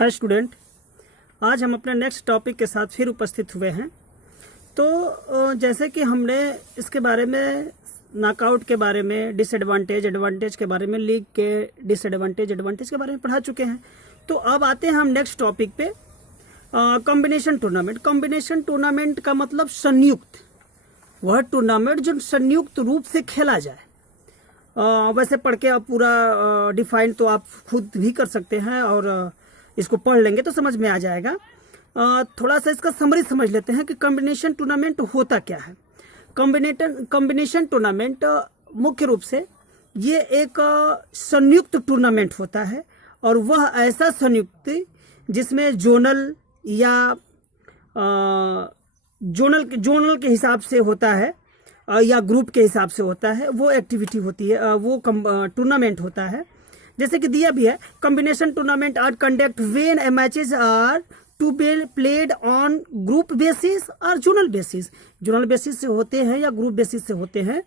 Hi student, आज हम अपने नेक्स्ट टॉपिक के साथ फिर उपस्थित हुए हैं। तो जैसे कि हमने इसके बारे में नॉकआउट के बारे में, डिसएडवांटेज एडवांटेज के बारे में, लीग के डिसएडवांटेज एडवांटेज के बारे में पढ़ा चुके हैं। तो अब आते हैं हम नेक्स्ट टॉपिक पे, कॉम्बिनेशन टूर्नामेंट। कॉम्बिनेशन टूर्नामेंट का मतलब संयुक्त, वह टूर्नामेंट जो संयुक्त रूप से खेला जाए। वैसे पढ़ के आप पूरा डिफाइन तो आप खुद भी कर सकते हैं और इसको पढ़ लेंगे तो समझ में आ जाएगा। थोड़ा सा इसका समरी समझ लेते हैं कि कॉम्बिनेशन टूर्नामेंट होता क्या है। कॉम्बिनेशन टूर्नामेंट मुख्य रूप से ये एक संयुक्त टूर्नामेंट होता है, और वह ऐसा संयुक्त जिसमें जोनल या जोनल के हिसाब से होता है या ग्रुप के हिसाब से होता है, वो एक्टिविटी होती है, वो टूर्नामेंट होता है। जैसे कि दिया भी है, combination tournament are conduct when a matches are to be played on group basis और जोनल बेसिस। जोनल बेसिस से होते हैं या ग्रुप बेसिस से होते हैं,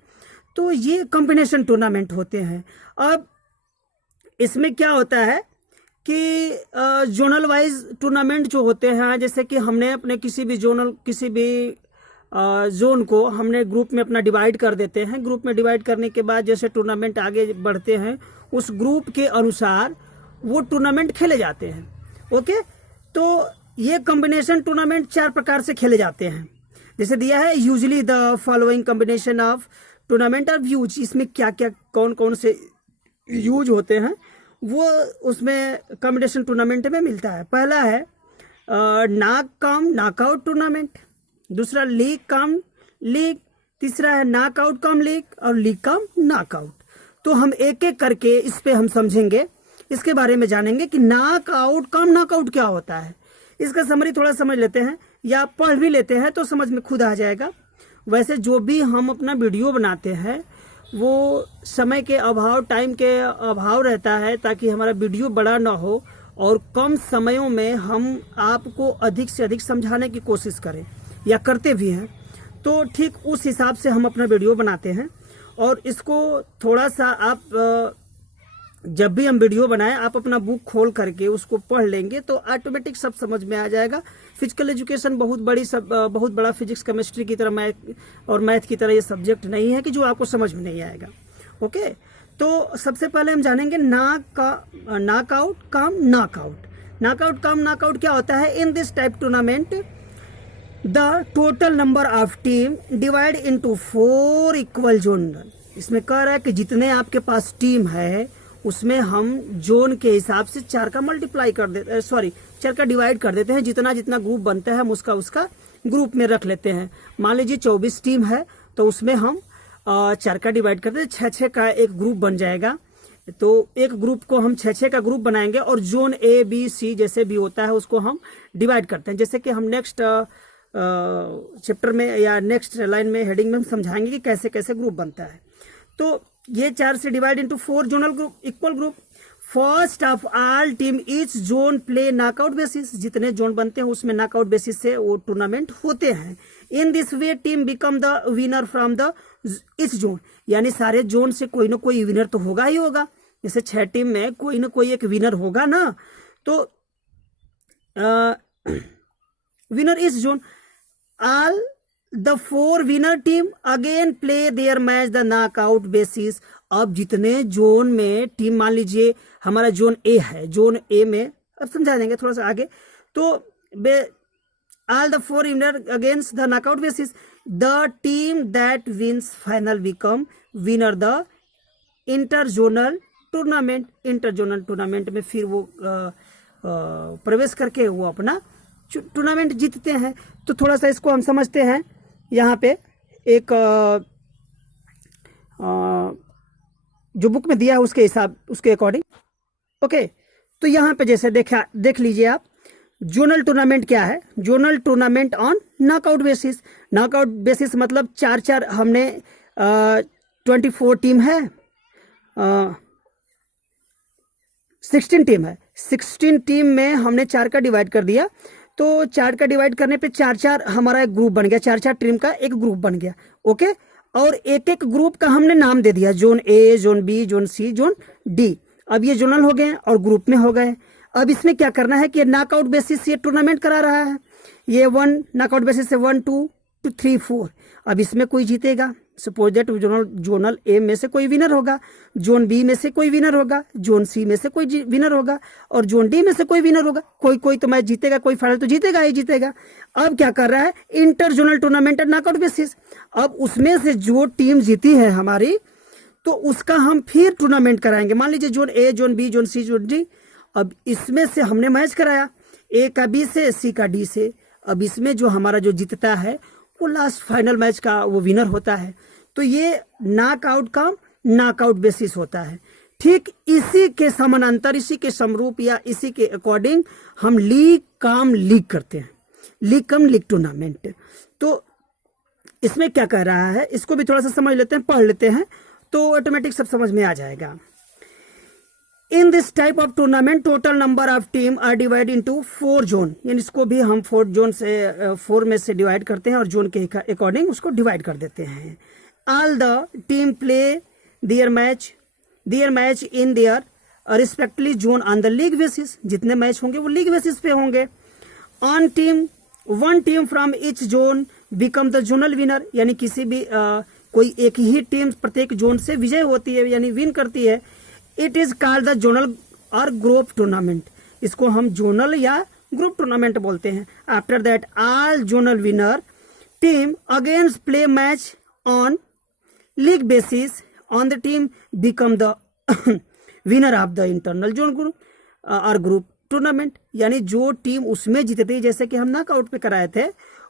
तो ये कॉम्बिनेशन टूर्नामेंट होते हैं। अब इसमें क्या होता है कि जोनल वाइज टूर्नामेंट जो होते हैं, जैसे कि हमने अपने किसी भी जोन को हमने ग्रुप में अपना डिवाइड कर देते हैं। ग्रुप में डिवाइड करने के बाद जैसे टूर्नामेंट आगे बढ़ते हैं, उस ग्रुप के अनुसार वो टूर्नामेंट खेले जाते हैं। ओके, तो ये कॉम्बिनेशन टूर्नामेंट 4 प्रकार से खेले जाते हैं। जैसे दिया है, usually the following combination of tournament are use. इसमें क्या क्या कौन कौन से यूज होते हैं वो उसमें कॉम्बिनेशन टूर्नामेंट में मिलता है। पहला है नॉक कम नॉकआउट टूर्नामेंट, दूसरा लीग कम लीग, तीसरा है नॉकआउट कम लीग, और लीग कम नॉकआउट। तो हम एक एक करके इस पे हम समझेंगे, इसके बारे में जानेंगे कि नॉकआउट कम नॉकआउट क्या होता है। इसका समरी थोड़ा समझ लेते हैं या पढ़ भी लेते हैं तो समझ में खुद आ जाएगा। वैसे जो भी हम अपना वीडियो बनाते हैं वो समय के अभाव, टाइम के अभाव रहता है, ताकि हमारा वीडियो बड़ा ना हो और कम समयों में हम आपको अधिक से अधिक समझाने की कोशिश करें, या करते भी हैं। तो ठीक उस हिसाब से हम अपना वीडियो बनाते हैं। और इसको थोड़ा सा आप जब भी हम वीडियो बनाएं, आप अपना बुक खोल करके उसको पढ़ लेंगे तो ऑटोमेटिक सब समझ में आ जाएगा। फिजिकल एजुकेशन बहुत बड़ा फिजिक्स केमिस्ट्री की तरह मैथ की तरह ये सब्जेक्ट नहीं है कि जो आपको समझ में नहीं आएगा। ओके, तो सबसे पहले हम जानेंगे knockout cum knockout. Knockout cum knockout क्या होता है? इन this type tournament the total number of team divide into 4 equal zone. इसमें कह रहा है कि जितने आपके पास टीम है उसमें हम जोन के हिसाब से 4 का मल्टीप्लाई कर देते, 4 का डिवाइड कर देते हैं। जितना जितना ग्रुप बनता है हम उसका ग्रुप में रख लेते हैं। मान लीजिए 24 टीम है तो उसमें हम 4 का डिवाइड कर देते, 6 का एक ग्रुप बन जाएगा। तो एक ग्रुप को हम 6 का ग्रुप बनाएंगे और जोन A B C जैसे भी होता है उसको हम डिवाइड करते हैं। जैसे कि हम नेक्स्ट चैप्टर में या नेक्स्ट लाइन में हेडिंग में हम समझाएंगे कि कैसे कैसे ग्रुप बनता है। तो ये 4 से divide into 4 zonal group equal group. First of all team each zone play knockout basis. जितने जोन बनते हैं उसमें नॉकआउट बेसिस से वो टूर्नामेंट होते हैं। In this way team become the winner from the each zone. यानी सारे जोन से कोई ना कोई विनर तो होगा ही होगा। जैसे 6 टीम में कोई ना कोई एक विनर होगा ना। तो विनर इस zone. All the 4 winner team again play their match the knockout basis। अब जितने जोन में टीम, मान लीजिए हमारा जोन ए है, जोन ए में अब समझा देंगे थोड़ा सा आगे। तो all the 4 winner against the knockout basis, the team that wins final become winner the interjonal tournament। Interzonal tournament में फिर वो प्रवेश करके वो अपना टूर्नामेंट जीतते हैं। तो थोड़ा सा इसको हम समझते हैं। यहाँ पे एक जो बुक में दिया है उसके अकॉर्डिंग। ओके, तो यहाँ पे जैसे देख लीजिए आप, जोनल टूर्नामेंट क्या है? Zonal tournament on knockout basis. Knockout basis मतलब 4 हमने 24 टीम है, 16 टीम है। 16 टीम में हमने 4 का डिवाइड कर दिया, तो 4 का डिवाइड करने पे 4 हमारा एक ग्रुप बन गया, 4 टीम का एक ग्रुप बन गया। ओके, और एक एक ग्रुप का हमने नाम दे दिया, zone A, zone B, zone C, zone D। अब ये जोनल हो गए और ग्रुप में हो गए। अब इसमें क्या करना है कि नॉकआउट बेसिस से ये टूर्नामेंट करा रहा है, ये 1 नॉकआउट बेसिस से 1 2 3 4। अब इसमें कोई जीतेगा, सपोज दैट जोनल ए में से कोई विनर होगा, जोन बी में से कोई विनर होगा, जोन सी में से कोई विनर होगा, और जोन डी में से कोई विनर होगा। कोई कोई तो मैच जीतेगा, कोई फाइनल तो जीतेगा ही जीतेगा। अब क्या कर रहा है, inter zonal tournament knockout basis. अब उसमें से जो टीम जीती है हमारी, तो उसका हम फिर टूर्नामेंट कराएंगे। मान लीजिए zone A, zone B, zone C, zone D. अब इसमें से हमने मैच कराया ए का बी से, सी का डी से। अब इसमें जो हमारा जो जीतता है वो लास्ट फाइनल मैच का वो विनर होता है। तो ये नॉकआउट का नॉकआउट बेसिस होता है। ठीक इसी के समानांतर, इसी के समरूप या इसी के अकॉर्डिंग हम लीग कम लीग करते हैं, लीग कम लीग टूर्नामेंट। तो इसमें क्या कह रहा है, इसको भी थोड़ा सा समझ लेते हैं, पढ़ लेते हैं, तो ऑटोमेटिक सब समझ में आ जाएगा। In this type of tournament total number of team are divide into 4 zone, यानी इसको भी हम 4 जोन से 4 में से डिवाइड करते हैं और जोन के अकॉर्डिंग उसको डिवाइड कर देते हैं। All the team play their match in their respectively zone on the league basis. जितने मैच होंगे वो लीग बेसिस पे होंगे। On team 1 team from each zone become the zonal winner, यानी किसी भी कोई एक ही टीम प्रत्येक जोन से विजय होती है, यानी विन करती है। It is called the zonal और ग्रुप टूर्नामेंट। इसको हम जोनल या ग्रुप टूर्नामेंट बोलते हैं। After that all zonal winner team against play match on league basis on the team become the winner of the internal zone group और group tournament. यानी जो team उसमें जीतती है, जैसे कि हम नॉकआउट पे कराए थे,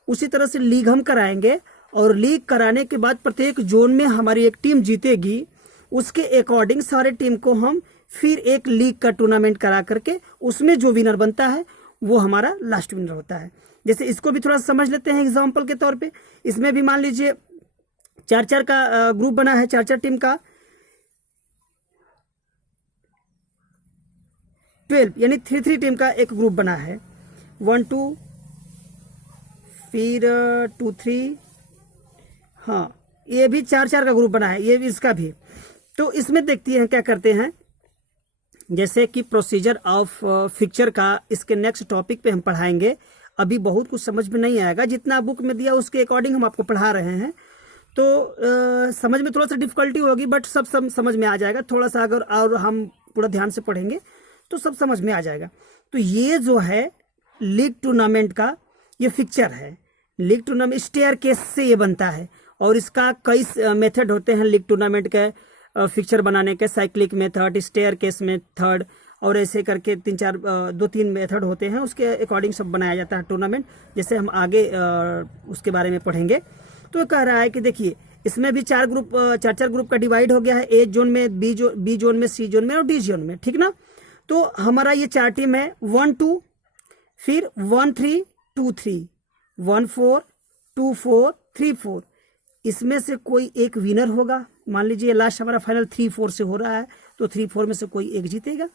उसी तरह से लीग हम कराएंगे। और लीग कराने के बाद प्रत्येक जोन में हमारी एक टीम जीतेगी, उसके अकॉर्डिंग सारे टीम को हम फिर एक लीग का टूर्नामेंट करा करके उसमें जो विनर बनता है वो हमारा लास्ट विनर होता है। जैसे इसको भी थोड़ा समझ लेते हैं एग्जांपल के तौर पे। इसमें भी मान लीजिए 4-4 का ग्रुप बना है, 4-4 टीम का 12, यानी 3-3 टीम का एक ग्रुप बना है। 1-2 फिर 2-3, हाँ ये भी 4-4 का ग्रुप बना है, ये भी इसका भी। तो इसमें देखते हैं क्या करते हैं, जैसे कि प्रोसीजर ऑफ फिक्चर का इसके नेक्स्ट टॉपिक पे हम पढ़ाएंगे। अभी बहुत कुछ समझ में नहीं आएगा, जितना बुक में दिया उसके अकॉर्डिंग हम आपको पढ़ा रहे हैं। तो समझ में थोड़ा सा डिफिकल्टी होगी, बट सब समझ में आ जाएगा। थोड़ा सा अगर और हम पूरा ध्यान से पढ़ेंगे तो सब समझ में आ जाएगा। तो ये जो है लीग टूर्नामेंट का ये फिक्चर है। लीग टूर्नामेंट स्टेयर केस से ये बनता है, और इसका कई मेथड होते हैं लीग टूर्नामेंट के फिक्चर बनाने के। Cyclic method, staircase method, और ऐसे करके 2-3 मेथड होते हैं, उसके अकॉर्डिंग सब बनाया जाता है टूर्नामेंट। जैसे हम आगे उसके बारे में पढ़ेंगे। तो कह रहा है कि देखिए इसमें भी 4 ग्रुप का डिवाइड हो गया है, ए जोन में, बी जोन में, सी जोन में और डी जोन में, ठीक ना। तो हमारा ये 4 टीम है, 1-2, फिर 1-3, 2-3, 1-4, 2-4, 3-4। इसमें से कोई एक विनर होगा। मान लीजिए लास्ट हमारा फाइनल 3-4 से हो रहा है, तो 3-4 में से कोई एक जीतेगा।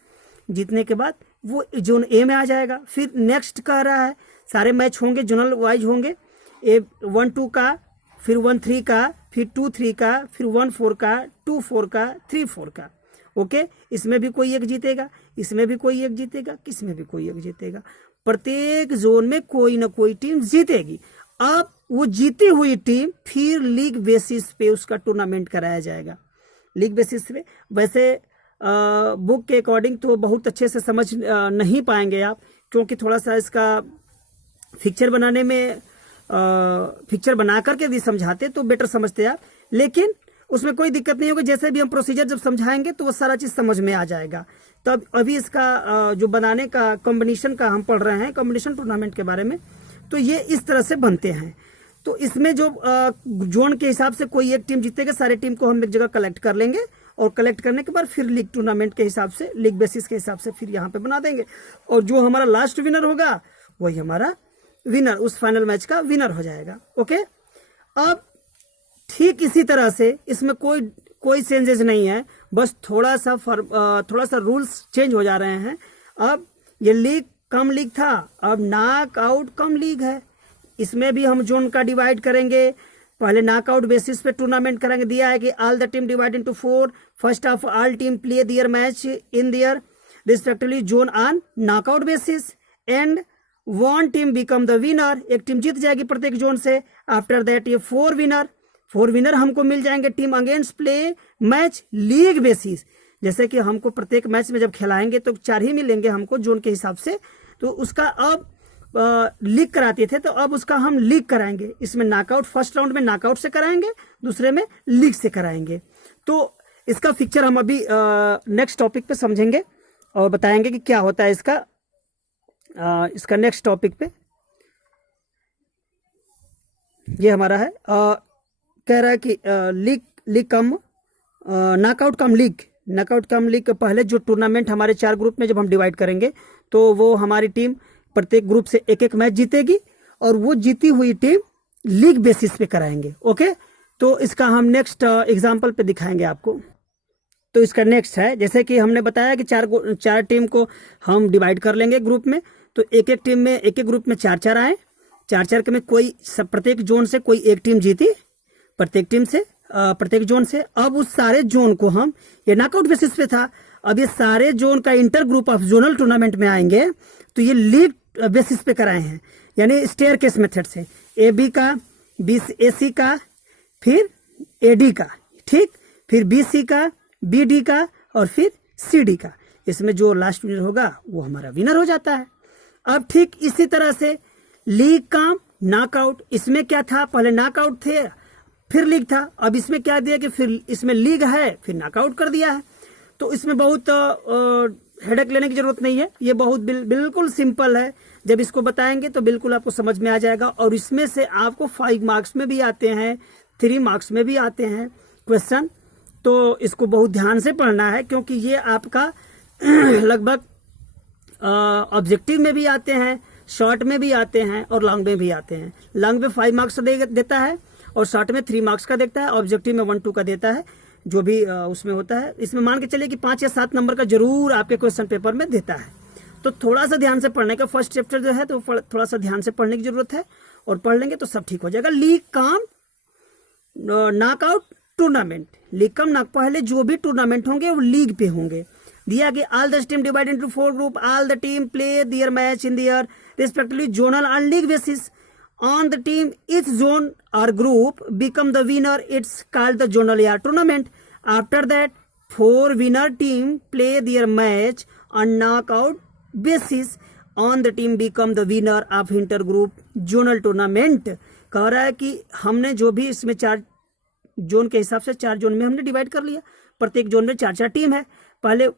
जीतने के बाद वो जोन ए में आ जाएगा। फिर नेक्स्ट कह रहा है सारे मैच होंगे जोनल वाइज होंगे, ए 1-2 का, फिर 1-3 का, फिर 2-3 का, फिर 1-4 का, 2-4 का, 3-4 का। ओके, इसमें भी कोई एक जीतेगा, इसमें भी कोई एक जीतेगा, किसमें भी कोई एक जीतेगा। प्रत्येक जोन में कोई ना कोई टीम जीतेगी। अब वो जीती हुई टीम फिर लीग बेसिस पे उसका टूर्नामेंट कराया जाएगा, लीग बेसिस पे। वैसे बुक के अकॉर्डिंग तो बहुत अच्छे से समझ नहीं पाएंगे आप, क्योंकि थोड़ा सा इसका फिक्चर बनाने में फिक्चर बना करके यदि समझाते तो बेटर समझते आप। लेकिन उसमें कोई दिक्कत नहीं होगी, जैसे भी हम प्रोसीजर जब समझाएंगे तो वो सारा चीज समझ में आ जाएगा। तब अभी इसका जो बनाने का कॉम्बिनेशन का हम पढ़ रहे हैं, कॉम्बिनेशन टूर्नामेंट के बारे में, तो ये इस तरह से बनते हैं। तो इसमें जो जोन के हिसाब से कोई एक टीम जीतेगा, सारे टीम को हम एक जगह कलेक्ट कर लेंगे, और कलेक्ट करने के बाद फिर लीग टूर्नामेंट के हिसाब से, लीग बेसिस के हिसाब से फिर यहाँ पे बना देंगे। और जो हमारा लास्ट विनर होगा वही हमारा विनर, उस फाइनल मैच का विनर हो जाएगा। ओके, अब ठीक इसी तरह से इसमें कोई चेंजेस नहीं है, बस थोड़ा सा रूल्स चेंज हो जा रहे हैं। अब ये लीग कम लीग था, अब नॉक आउट कम लीग है। इसमें भी हम जोन का डिवाइड करेंगे, पहले नॉकआउट बेसिस पे टूर्नामेंट करेंगे। दिया है कि all the team divide into 4, first of all team play their match in their respectively zone on knockout basis and one team become the winner, एक टीम जीत जाएगी प्रत्येक जोन से। आफ्टर दैट ये 4 विनर हमको मिल जाएंगे। Team against play match league basis, जैसे कि हमको प्रत्येक मैच में जब खिलाएंगे तो 4 ही मिलेंगे हमको जोन के हिसाब से, तो उसका अब लीग कराते थे तो अब उसका हम लीग कराएंगे। इसमें नॉकआउट फर्स्ट राउंड में नॉकआउट से कराएंगे, दूसरे में लीग से कराएंगे। तो इसका पिक्चर हम अभी नेक्स्ट टॉपिक पे समझेंगे और बताएंगे कि क्या होता है इसका नेक्स्ट टॉपिक पे। ये हमारा है कह रहा है कि league cum knockout cum league के पहले जो टूर्नामेंट हमारे 4 ग्रुप में जब हम डिवाइड करेंगे तो वो हमारी टीम प्रत्येक ग्रुप से एक एक मैच जीतेगी और वो जीती हुई टीम लीग बेसिस पे कराएंगे। ओके, तो इसका हम नेक्स्ट एग्जांपल पे दिखाएंगे आपको। तो इसका नेक्स्ट है, जैसे कि हमने बताया कि 4 टीम को हम डिवाइड कर लेंगे ग्रुप में, तो एक एक टीम में एक एक ग्रुप में 4-4 आए, 4-4 के में कोई प्रत्येक जोन से कोई एक टीम जीती प्रत्येक जोन से। अब उस सारे जोन को हम, ये नॉकआउट बेसिस पे था, अब ये सारे जोन का inter group of zonal tournament में आएंगे तो ये लीग बेसिस पे कराए हैं, यानी स्टेयरकेस मेथड से। AB का, AC का, फिर AD का, ठीक, फिर BC का, BD का और फिर CD का। इसमें जो लास्ट विनर होगा वो हमारा विनर हो जाता है। अब ठीक इसी तरह से लीग कम नॉकआउट, इसमें क्या था, पहले नॉकआउट थे फिर लीग था, अब इसमें क्या दिया कि फिर इसमें लीग है फिर नॉकआउट कर दिया है। तो इसमें बहुत हेडेक लेने की जरूरत नहीं है, ये बहुत बिल्कुल सिंपल है। जब इसको बताएंगे तो बिल्कुल आपको समझ में आ जाएगा। और इसमें से आपको 5 मार्क्स में भी आते हैं, 3 मार्क्स में भी आते हैं क्वेश्चन, तो इसको बहुत ध्यान से पढ़ना है क्योंकि ये आपका लगभग ऑब्जेक्टिव में भी आते हैं, शॉर्ट में भी आते हैं और लॉन्ग में भी आते हैं। लॉन्ग में 5 मार्क्स देता है और शॉर्ट में 3 मार्क्स का देता है, ऑब्जेक्टिव में 1-2 का देता है, जो भी उसमें होता है। इसमें मान के चलिए कि 5 या 7 नंबर का जरूर आपके क्वेश्चन पेपर में देता है। तो थोड़ा सा ध्यान से पढ़ने का, फर्स्ट चैप्टर जो है तो थोड़ा सा ध्यान से पढ़ने की जरूरत है और पढ़ लेंगे तो सब ठीक हो जाएगा। League cum knockout tournament, league cum knock, पहले जो भी टूर्नामेंट होंगे वो लीग पे होंगे। दिया कि all the team divide into 4 group, all the team play their match in their respectively zonal and league basis. On the team, each zone or group become the winner. It's called the zonal year tournament. After that, 4 winner team play their match on knockout basis. On the team become the winner of intergroup zonal tournament. कह रहा है कि हमने जो भी इसमें 4 zone के हिसाब से 4 जोन में हमने डिवाइड कर लिया, प्रत्येक जोन में 4-4 टीम है। पहले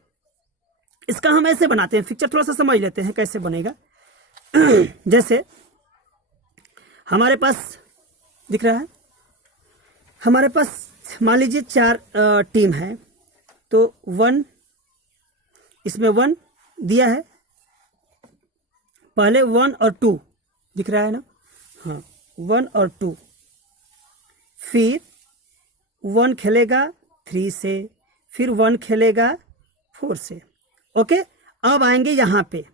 इसका हम ऐसे बनाते हैं, पिक्चर थोड़ा सा समझ लेते हैं कैसे बनेगा। जैसे हमारे पास दिख रहा है, हमारे पास मान लीजिए 4 टीम है, तो 1 इसमें 1 दिया है, पहले 1 और 2 दिख रहा है ना, हाँ 1 और 2, फिर 1 खेलेगा 3 से, फिर 1 खेलेगा 4 से। ओके, अब आएंगे यहाँ पे,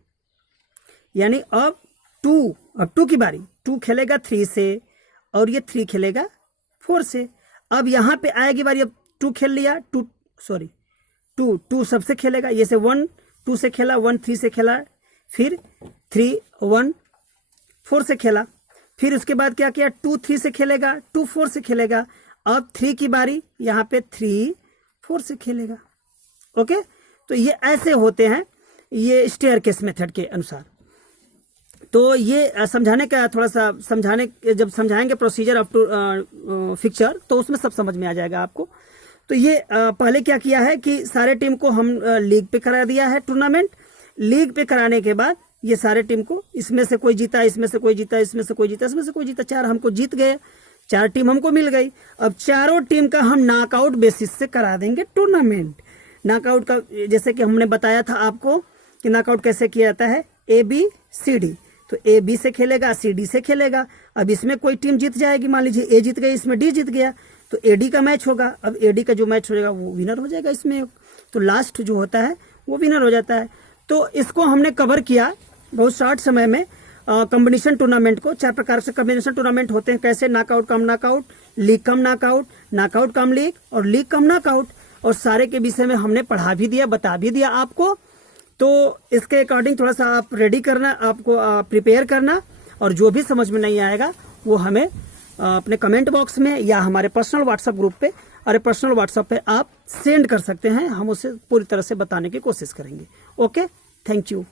यानी अब 2 की बारी, 2 खेलेगा 3 से और ये 3 खेलेगा 4 से। अब यहाँ पे आएगी बारी, अब 2 खेल लिया, 2 सबसे खेलेगा, ये से 1 2 से खेला, 1 3 से खेला, फिर 3 1 4 से खेला, फिर उसके बाद क्या किया, 2 3 से खेलेगा, 2 4 से खेलेगा। अब 3 की बारी, यहाँ पे 3 4 से खेलेगा। ओके, तो ये ऐसे होते हैं, ये स्टेयरकेस मेथड के अनुसार। तो ये समझाने का थोड़ा सा जब समझाएंगे प्रोसीजर ऑफ फिक्चर तो उसमें सब समझ में आ जाएगा आपको। तो ये पहले क्या किया है कि सारे टीम को हम लीग पे करा दिया है टूर्नामेंट। लीग पे कराने के बाद ये सारे टीम को, इसमें से कोई जीता, इसमें से कोई जीता, इसमें से कोई जीता, इसमें से कोई जीता, 4 हमको जीत गए, 4 टीम हमको मिल गई। अब चारों टीम का हम नॉकआउट बेसिस से करा देंगे टूर्नामेंट। नॉकआउट का जैसे कि हमने बताया था आपको कि नॉकआउट कैसे किया जाता है, ABCD, तो AB से खेलेगा, CD से खेलेगा। अब इसमें कोई टीम जीत जाएगी, मान लीजिए A जीत गई, इसमें D जीत गया, तो AD का मैच होगा। अब AD का जो मैच हो जाएगा वो विनर हो जाएगा इसमें, तो लास्ट जो होता है वो विनर हो जाता है। तो इसको हमने कवर किया बहुत शॉर्ट समय में। कॉम्बिनेशन टूर्नामेंट को 4 प्रकार से कॉम्बिनेशन टूर्नामेंट होते हैं, कैसे, knockout cum knockout, league cum knockout, knockout cum league और लीग कम नॉकआउट। और सारे के विषय में हमने पढ़ा भी दिया, बता भी दिया आपको। तो इसके अकॉर्डिंग थोड़ा सा आप रेडी करना, आपको प्रिपेयर करना, और जो भी समझ में नहीं आएगा वो हमें अपने कमेंट बॉक्स में या हमारे पर्सनल व्हाट्सएप ग्रुप पे, अरे पर्सनल व्हाट्सएप पे आप सेंड कर सकते हैं, हम उसे पूरी तरह से बताने की कोशिश करेंगे। Okay, thank you.